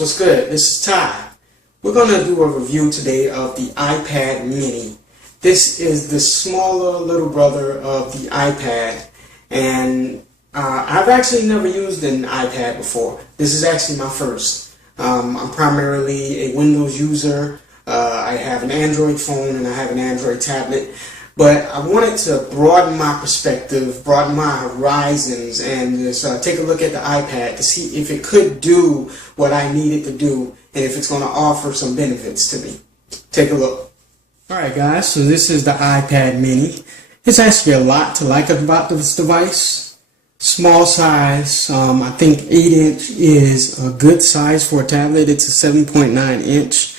what's good? This is Ty. We're going to do a review today of the iPad mini. This is the smaller little brother of the iPad, and I've actually never used an iPad before. This is actually my first. I'm primarily a Windows user. I have an Android phone and I have an Android tablet. But I wanted to broaden my perspective, broaden my horizons, and just take a look at the iPad to see if it could do what I need it to do and if it's going to offer some benefits to me. Take a look. Alright guys, so this is the iPad mini. It's actually a lot to like about this device. Small size, I think 8-inch is a good size for a tablet. It's a 7.9 inch,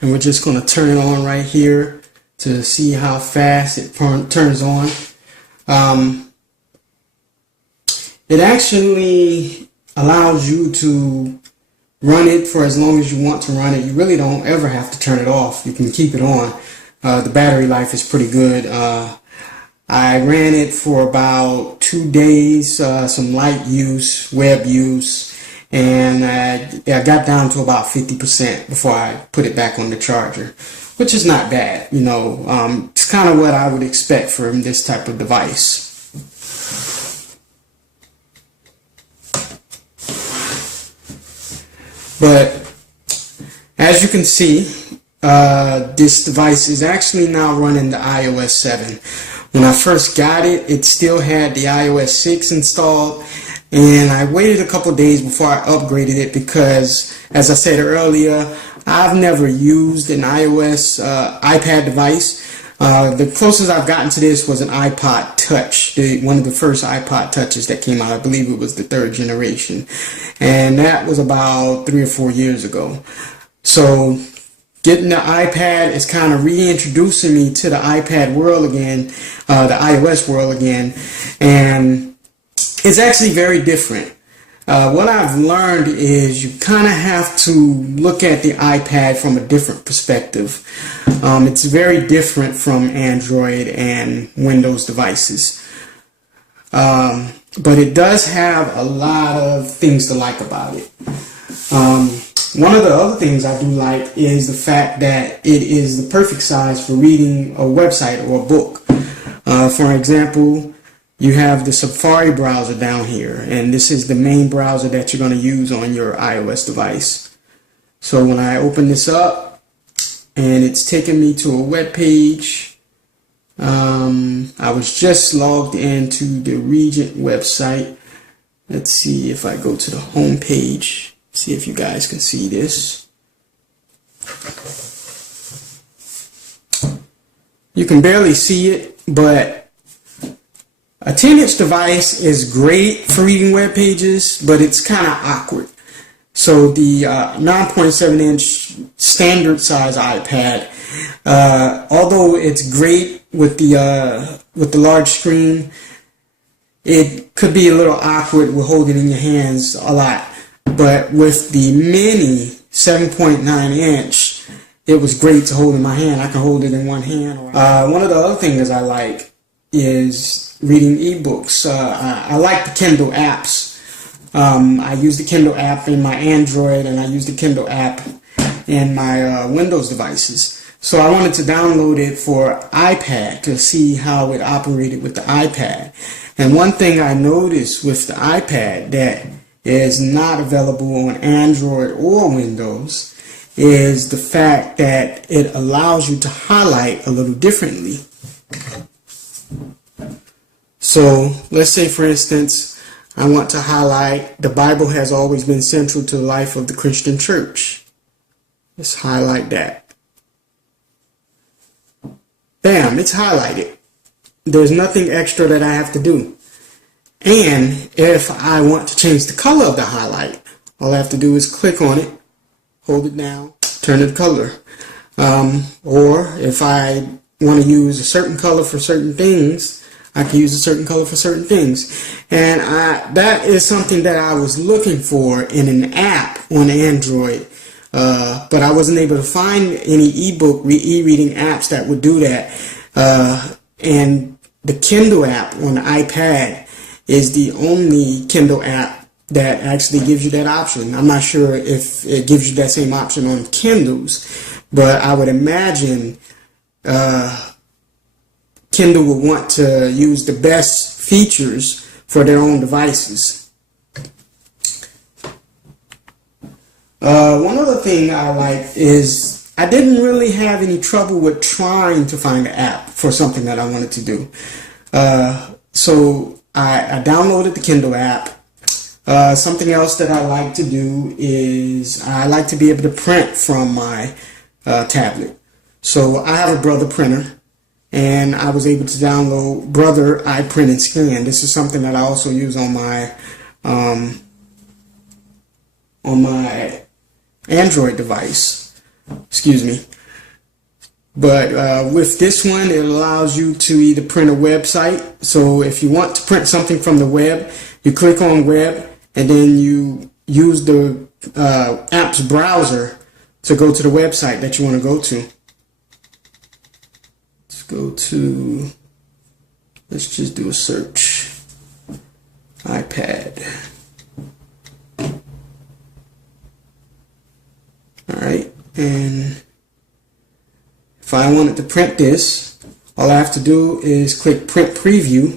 and we're just going to turn it on right here to see how fast it turns on. It actually allows you to run it for as long as you want to run it. You really don't ever have to turn it off. You can keep it on. The battery life is pretty good. I ran it for about 2 days, some light use, web use, and I got down to about 50% before I put it back on the charger, which is not bad. You know, it's kind of what I would expect from this type of device. But as you can see, this device is actually now running the iOS 7. When I first got it, it still had the iOS 6 installed, and I waited a couple days before I upgraded it because, as I said earlier, I've never used an iOS iPad device. The closest I've gotten to this was an iPod Touch, one of the first iPod Touches that came out. I believe it was the 3rd generation, and that was about 3 or 4 years ago. So getting the iPad is kind of reintroducing me to the iPad world again, the iOS world again, and it's actually very different. What I've learned is you kind of have to look at the iPad from a different perspective. It's very different from Android and Windows devices. But it does have a lot of things to like about it. One of the other things I do like is the fact that it is the perfect size for reading a website or a book. For example, you have the Safari browser down here, and this is the main browser that you're going to use on your iOS device. So when I open this up, and it's taking me to a web page, I was just logged into the Regent website. Let's see if I go to the home page, see if you guys can see this. You can barely see it, but a 10-inch device is great for reading web pages, but it's kind of awkward. So the 9.7-inch standard size iPad, although it's great with the large screen, it could be a little awkward with holding it in your hands a lot. But with the mini 7.9-inch, it was great to hold in my hand. I can hold it in one hand. One of the other things I like is reading ebooks. I like the Kindle apps. I use the Kindle app in my Android, and I use the Kindle app in my Windows devices. So I wanted to download it for iPad to see how it operated with the iPad. And one thing I noticed with the iPad that is not available on Android or Windows is the fact that it allows you to highlight a little differently. So let's say, for instance, I want to highlight the Bible has always been central to the life of the Christian church. Let's highlight that. Bam, it's highlighted. There's nothing extra that I have to do. And if I want to change the color of the highlight, all I have to do is click on it, hold it down, turn it color. Or if I want to use a certain color for certain things, I can use a certain color for certain things. And that is something that I was looking for in an app on Android. But I wasn't able to find any e-reading apps that would do that. And the Kindle app on the iPad is the only Kindle app that actually gives you that option. I'm not sure if it gives you that same option on Kindles, but I would imagine Kindle will want to use the best features for their own devices. One other thing I like is I didn't really have any trouble with trying to find an app for something that I wanted to do. So I downloaded the Kindle app. Something else that I like to do is I like to be able to print from my tablet. So I have a Brother printer, and I was able to download Brother iPrint and Scan. This is something that I also use on my Android device. Excuse me. But with this one, it allows you to either print a website. So if you want to print something from the web, you click on web, and then you use the app's browser to go to the website that you want to go to. Let's just do a search. iPad. Alright, and if I wanted to print this, all I have to do is click print preview,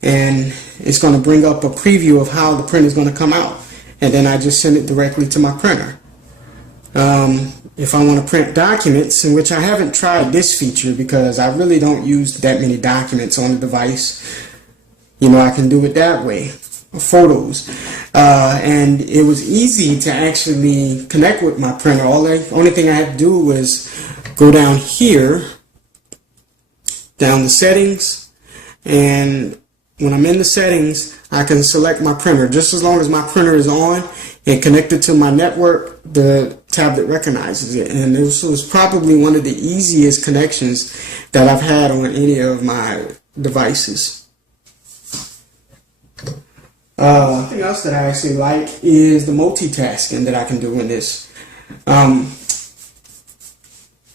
and it's going to bring up a preview of how the print is going to come out, and then I just send it directly to my printer. If I want to print documents, in which I haven't tried this feature because I really don't use that many documents on the device, I can do it that way. Photos, and it was easy to actually connect with my printer. Only thing I had to do was go down here, down the settings, and when I'm in the settings, I can select my printer. Just as long as my printer is on and connected to my network, the tablet recognizes it. And this was probably one of the easiest connections that I've had on any of my devices. Something else that I actually like is the multitasking that I can do in this.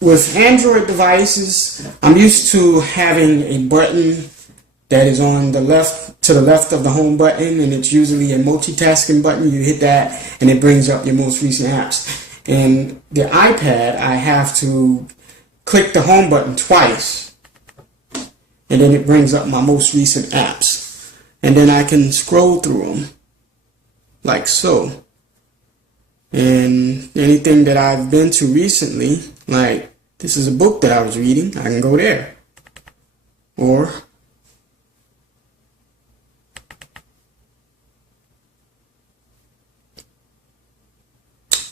With Android devices, I'm used to having a button that is on the left, to the left of the home button, and it's usually a multitasking button. You hit that and it brings up your most recent apps. And the iPad, I have to click the home button twice, and then it brings up my most recent apps. And then I can scroll through them like so. And anything that I've been to recently, like this is a book that I was reading, I can go there. Or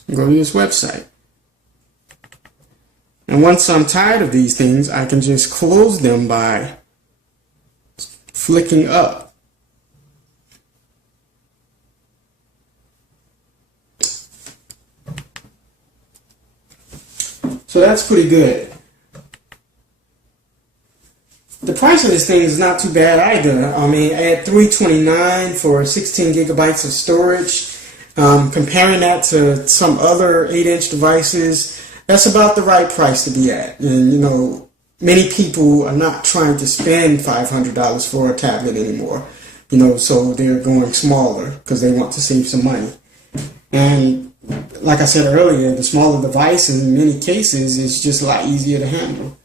go to this website. And once I'm tired of these things, I can just close them by flicking up. So that's pretty good. The price of this thing is not too bad either. I mean, at $329 for 16 gigabytes of storage, comparing that to some other 8-inch devices, that's about the right price to be at. And many people are not trying to spend $500 for a tablet anymore. So they're going smaller because they want to save some money. And like I said earlier, the smaller device in many cases is just a lot easier to handle.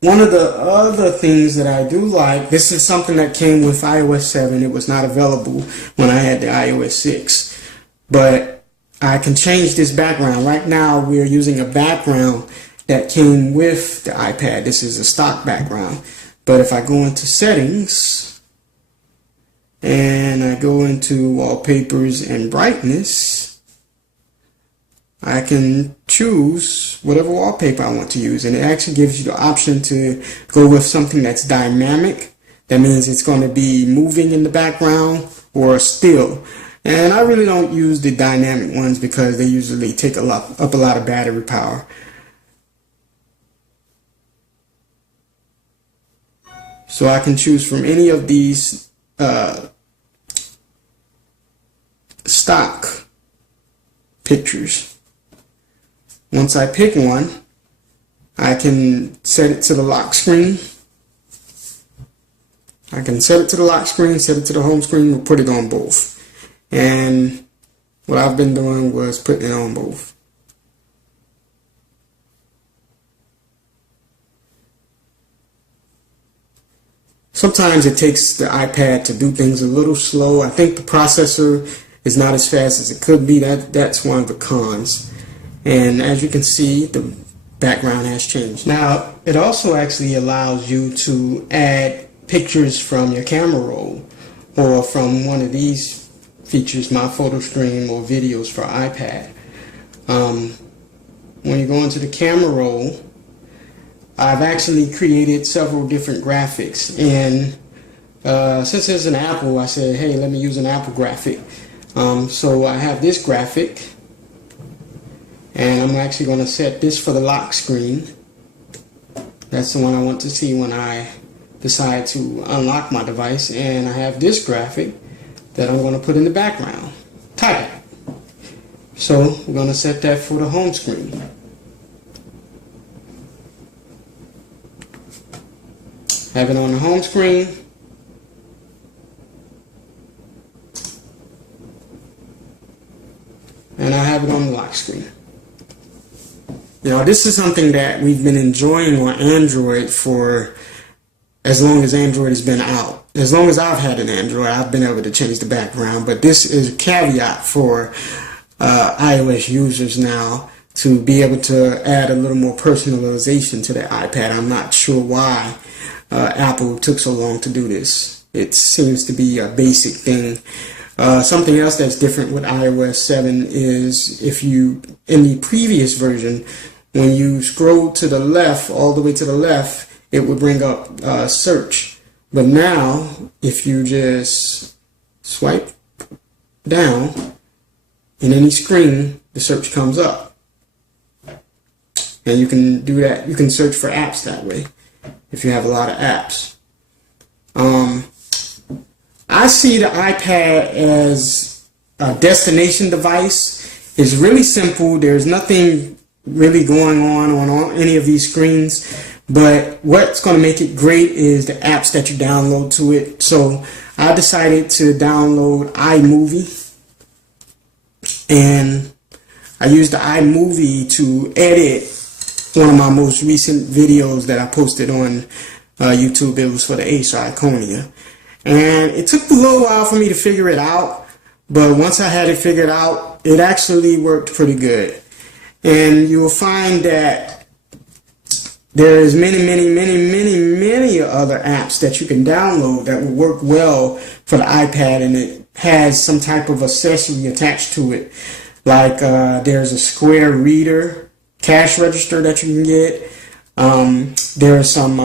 One of the other things that I do like, this is something that came with iOS 7. It was not available when I had the iOS 6. But I can change this background. Right now we're using a background that came with the iPad. This is a stock background. But if I go into settings, and I go into wallpapers and brightness, I can choose whatever wallpaper I want to use, and it actually gives you the option to go with something that's dynamic. That means it's going to be moving in the background or still. And I really don't use the dynamic ones because they usually take up a lot of battery power. So I can choose from any of these stock pictures. Once I pick one, I can set it to the lock screen, I can set it to the lock screen, set it to the home screen, or put it on both. And what I've been doing was putting it on both. Sometimes it takes the iPad to do things a little slow. I think the processor is not as fast as it could be. That's one of the cons. And as you can see, the background has changed. Now, it also actually allows you to add pictures from your camera roll or from one of these features, My Photo Stream or videos for iPad. When you go into the camera roll, I've actually created several different graphics, and since it's an Apple, I said, hey, let me use an Apple graphic. So I have this graphic, and I'm actually going to set this for the lock screen. That's the one I want to see when I decide to unlock my device. And I have this graphic that I'm going to put in the background. Type. So we're going to set that for the home screen. Have it on the home screen. And I have it on the lock screen. You know, this is something that we've been enjoying on Android for as long as Android has been out. As long as I've had an Android, I've been able to change the background. But this is a caveat for iOS users now to be able to add a little more personalization to the iPad. I'm not sure why Apple took so long to do this. It seems to be a basic thing. Something else that's different with iOS 7 is if you, in the previous version, when you scroll to the left, all the way to the left, it would bring up search. But now, if you just swipe down in any screen, the search comes up. And you can do that. You can search for apps that way if you have a lot of apps. I see the iPad as a destination device. It's really simple. There's nothing really going on any of these screens. But what's going to make it great is the apps that you download to it. So I decided to download iMovie. And I used the iMovie to edit one of my most recent videos that I posted on YouTube. It was for the Acer Iconia. And it took a little while for me to figure it out, but once I had it figured out, it actually worked pretty good. And you will find that there's many other apps that you can download that will work well for the iPad, and it has some type of accessory attached to it. Like there's a Square Reader cash register that you can get. There are some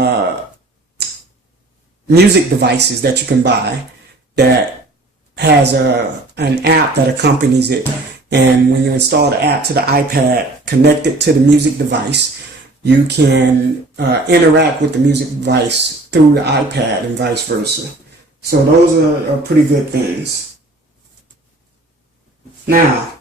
music devices that you can buy that has an app that accompanies it, and when you install the app to the iPad, connect it to the music device, you can interact with the music device through the iPad and vice versa. So those are pretty good things. Now,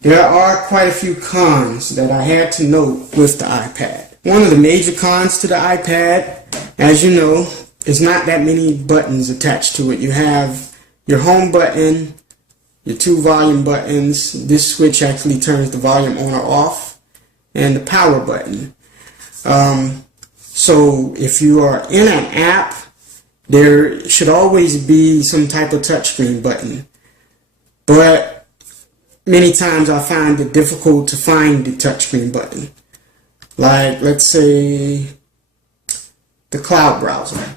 there are quite a few cons that I had to note with the iPad. One of the major cons to the iPad, as you know, is not that many buttons attached to it. You have your home button, your two volume buttons. This switch actually turns the volume on or off, and the power button. So if you are in an app, there should always be some type of touchscreen button. But many times I find it difficult to find the touchscreen button. Like, let's say, the cloud browser.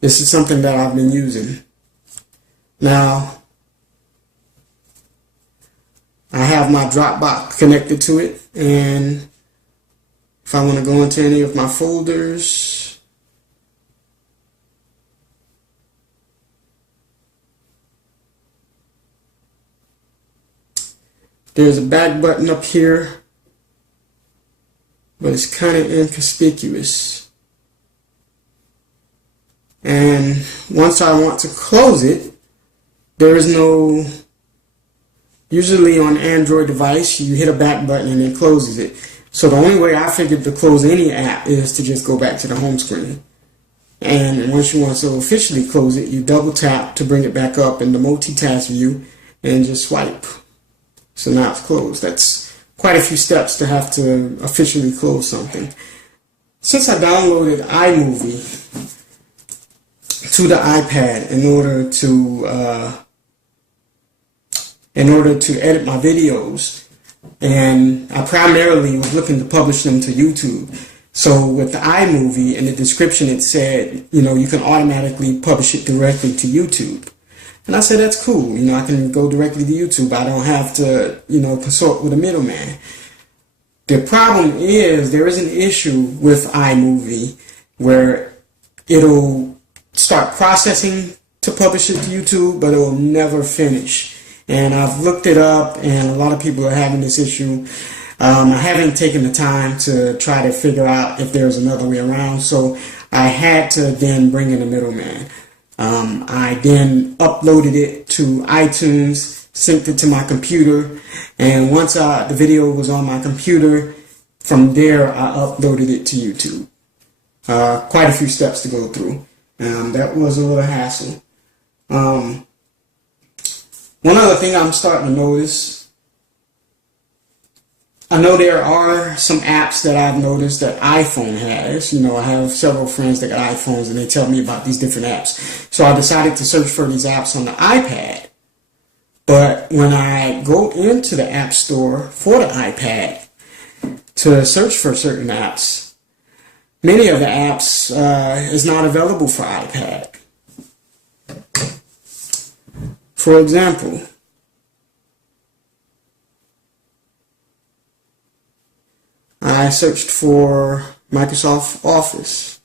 This is something that I've been using. Now, I have my Dropbox connected to it, and if I want to go into any of my folders, there's a back button up here, but it's kind of inconspicuous. And once I want to close it, there is no, usually on Android device, you hit a back button and it closes it. So the only way I figured to close any app is to just go back to the home screen. And once you want to officially close it, you double tap to bring it back up in the multitask view and just swipe. So now it's closed. That's quite a few steps to have to officially close something. Since I downloaded iMovie to the iPad in order to edit my videos, and I primarily was looking to publish them to YouTube. So with the iMovie, in the description it said, you can automatically publish it directly to YouTube. And I said, that's cool. I can go directly to YouTube. I don't have to, consult with a middleman. The problem is there is an issue with iMovie where it'll start processing to publish it to YouTube, but it will never finish. And I've looked it up, and a lot of people are having this issue. I haven't taken the time to try to figure out if there's another way around, so I had to then bring in a middleman. I then uploaded it to iTunes, synced it to my computer, and once the video was on my computer, from there I uploaded it to YouTube. Quite a few steps to go through. That was a little hassle. One other thing I'm starting to notice, I know there are some apps that I've noticed that iPhone has. I have several friends that got iPhones, and they tell me about these different apps. So I decided to search for these apps on the iPad. But when I go into the App Store for the iPad to search for certain apps, many of the apps is not available for iPad. For example, I searched for Microsoft Office.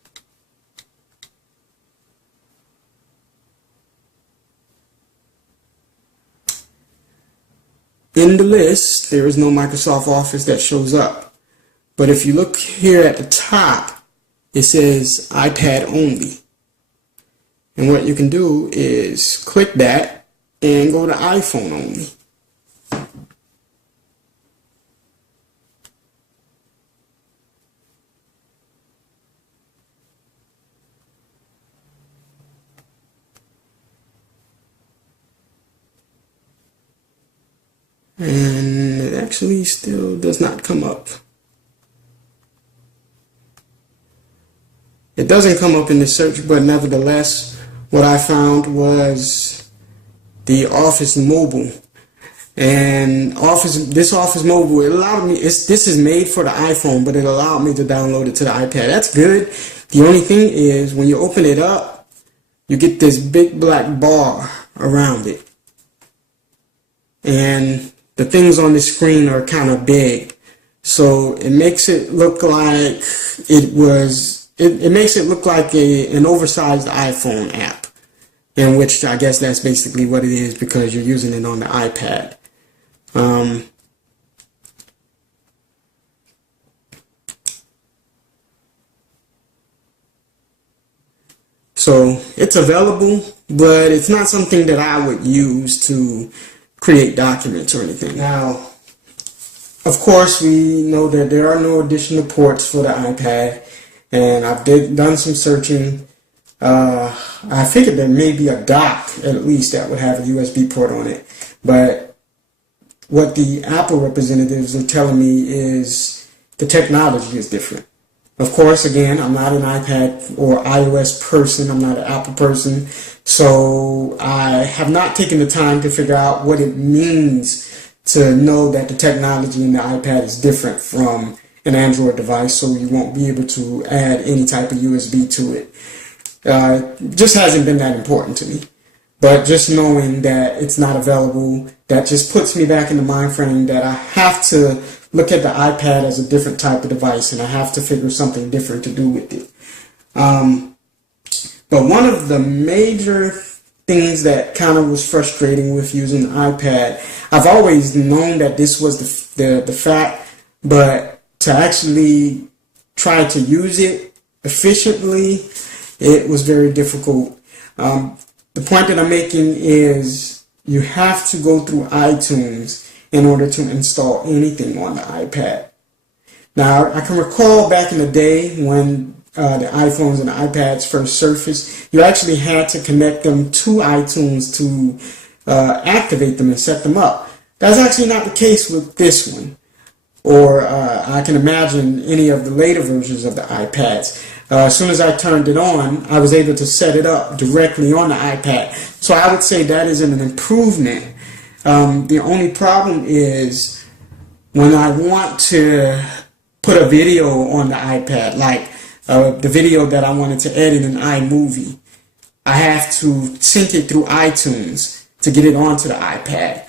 In the list, there is no Microsoft Office that shows up. But if you look here at the top, it says iPad only. And what you can do is click that and go to iPhone only. And it actually still does not come up. It doesn't come up in the search, but nevertheless, what I found was the Office Mobile. And this Office Mobile, it allowed me, this is made for the iPhone, but it allowed me to download it to the iPad. That's good. The only thing is, when you open it up, you get this big black bar around it. And the things on the screen are kind of big. So it makes it look like it makes it look like an oversized iPhone app, in which I guess that's basically what it is because you're using it on the iPad. So it's available, but it's not something that I would use to create documents or anything. Now, of course, we know that there are no additional ports for the iPad, and I've done some searching. I figured there may be a dock, at least, that would have a USB port on it, but what the Apple representatives are telling me is the technology is different. Of course, again, I'm not an iPad or iOS person. I'm not an Apple person. So I have not taken the time to figure out what it means to know that the technology in the iPad is different from an Android device, so you won't be able to add any type of USB to it. Just hasn't been that important to me. But just knowing that it's not available, that just puts me back in the mind frame that I have to look at the iPad as a different type of device, and I have to figure something different to do with it. But one of the major things that kind of was frustrating with using the iPad, I've always known that this was the fact, but to actually try to use it efficiently, it was very difficult. The point that I'm making is you have to go through iTunes in order to install anything on the iPad. Now, I can recall back in the day when the iPhones and the iPads first surfaced, you actually had to connect them to iTunes to activate them and set them up. That's actually not the case with this one, or I can imagine any of the later versions of the iPads. As soon as I turned it on, I was able to set it up directly on the iPad. So I would say that is an improvement. The only problem is when I want to put a video on the iPad, like the video that I wanted to edit in iMovie, I have to sync it through iTunes to get it onto the iPad.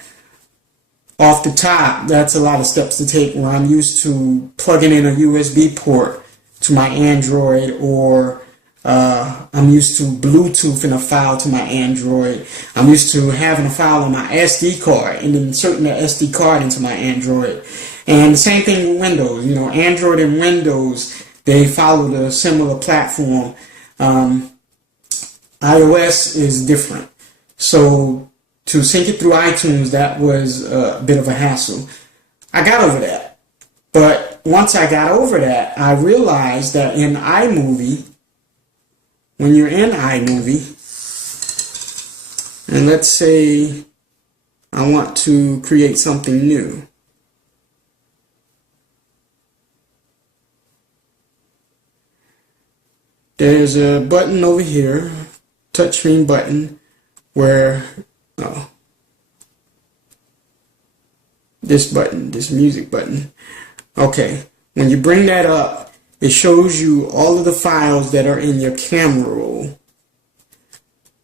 Off the top, that's a lot of steps to take where I'm used to plugging in a USB port to my Android, or I'm used to Bluetoothing a file to my Android. I'm used to having a file on my SD card and then inserting the SD card into my Android. And the same thing with Windows. You know, Android and Windows, they follow the similar platform. iOS is different. So to sync it through iTunes, that was a bit of a hassle. I got over that. But once I got over that, I realized that in iMovie, when you're in iMovie, and let's say I want to create something new. There's a button over here, touchscreen button, where, this button, this music button. Okay, when you bring that up, it shows you all of the files that are in your camera roll.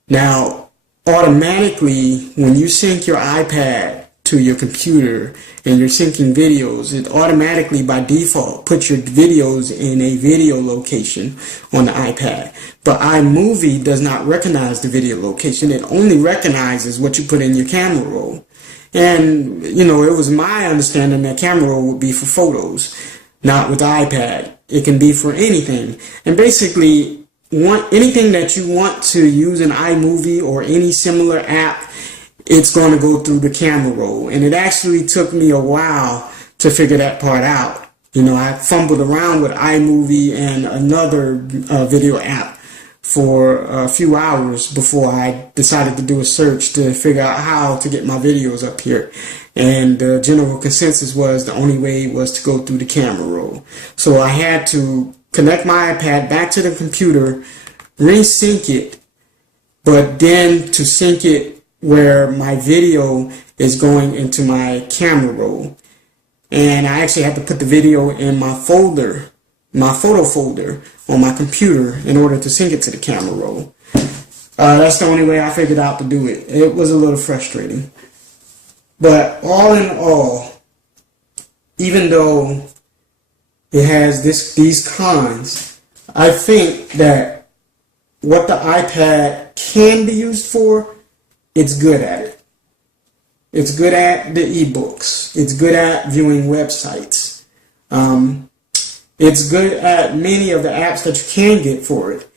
Now, automatically, when you sync your iPad to your computer and you're syncing videos, it automatically by default puts your videos in a video location on the iPad. But iMovie does not recognize the video location. It only recognizes what you put in your camera roll. And, you know, it was my understanding that camera roll would be for photos, not with the iPad. It can be for anything. And basically, anything that you want to use in iMovie or any similar app, it's going to go through the camera roll. And it actually took me a while to figure that part out. You know, I fumbled around with iMovie and another video app for a few hours before I decided to do a search to figure out how to get my videos up here. And the general consensus was the only way was to go through the camera roll. So I had to connect my iPad back to the computer, resync it, but then to sync it where my video is going into my camera roll. And I actually had to put the video in my folder, my photo folder on my computer in order to sync it to the camera roll. That's the only way I figured out to do it. It was a little frustrating. But all in all, even though it has these cons, I think that what the iPad can be used for, it's good at it. It's good at the ebooks. It's good at viewing websites. It's good at many of the apps that you can get for it.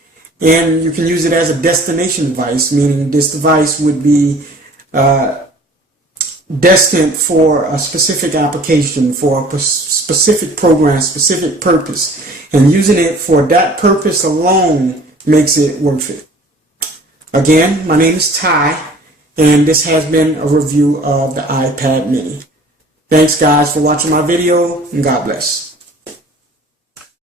And you can use it as a destination device, meaning this device would be destined for a specific application, for a specific program, specific purpose. And using it for that purpose alone makes it worth it. Again, my name is Ty, and this has been a review of the iPad mini. Thanks guys for watching my video, and God bless.